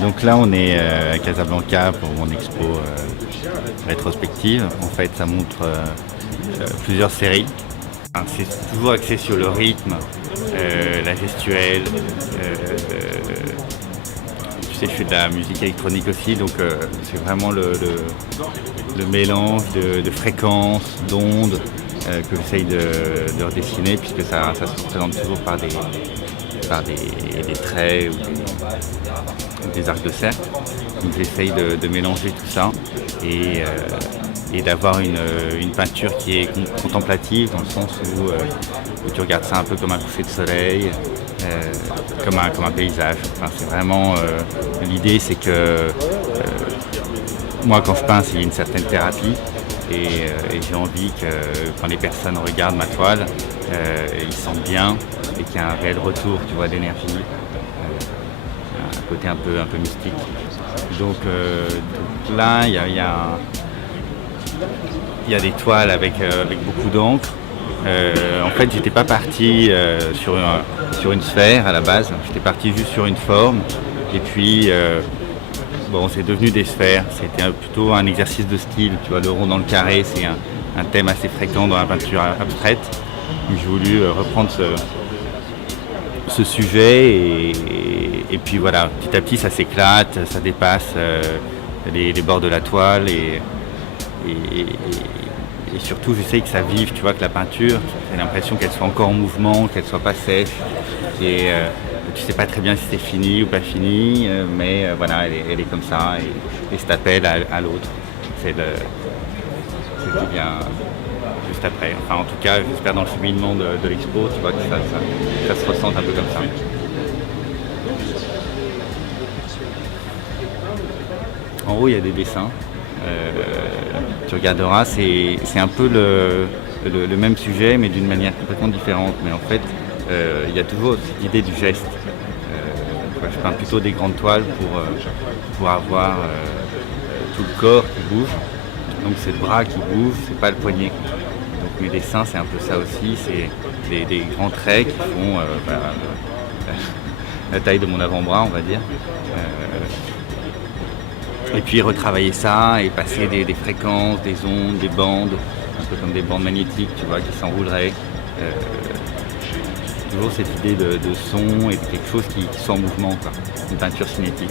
Donc là, on est à Casablanca pour mon expo rétrospective. En fait, ça montre plusieurs séries. C'est toujours axé sur le rythme, la gestuelle. Tu sais, je fais de la musique électronique aussi, donc c'est vraiment le mélange de fréquences, d'ondes que j'essaye de redessiner, puisque ça se représente toujours par des traits ou des arcs de cercle. Donc j'essaye de mélanger tout ça et d'avoir une peinture qui est contemplative, dans le sens où tu regardes ça un peu comme un coucher de soleil, comme un paysage. Enfin, c'est vraiment l'idée, c'est que moi, quand je peins, c'est une certaine thérapie, et j'ai envie que quand les personnes regardent ma toile, ils sentent bien et qu'il y a un réel retour, tu vois, d'énergie, un côté un peu mystique. Donc là, il y a des toiles avec beaucoup d'encre. En fait, j'étais pas parti sur une sphère à la base, j'étais parti juste sur une forme, et puis bon, c'est devenu des sphères. C'était plutôt un exercice de style, tu vois, le rond dans le carré, c'est un thème assez fréquent dans la peinture abstraite. Donc, j'ai voulu reprendre ce sujet, et puis voilà, petit à petit ça s'éclate, ça dépasse les bords de la toile, et surtout j'essaye que ça vive, tu vois, que la peinture, j'ai l'impression qu'elle soit encore en mouvement, qu'elle soit pas sèche, et tu sais pas très bien si c'est fini ou pas fini, mais voilà, elle est comme ça, et cet appel à l'autre, c'est ce qui vient juste après. Enfin, en tout cas, j'espère dans le cheminement de l'expo, tu vois, que ça se ressente un peu comme ça. En haut, il y a des dessins. Tu regarderas, c'est un peu le même sujet, mais d'une manière complètement différente. Mais en fait, il y a toujours cette idée du geste. Je peins plutôt des grandes toiles pour avoir tout le corps qui bouge. Donc c'est le bras qui bouge, c'est pas le poignet. Donc mes dessins, c'est un peu ça aussi. C'est des grands traits qui font la taille de mon avant-bras, on va dire. Et puis retravailler ça et passer des fréquences, des ondes, des bandes, un peu comme des bandes magnétiques, tu vois, qui s'enrouleraient. Toujours cette idée de son et de quelque chose qui soit en mouvement, quoi. Une peinture cinétique.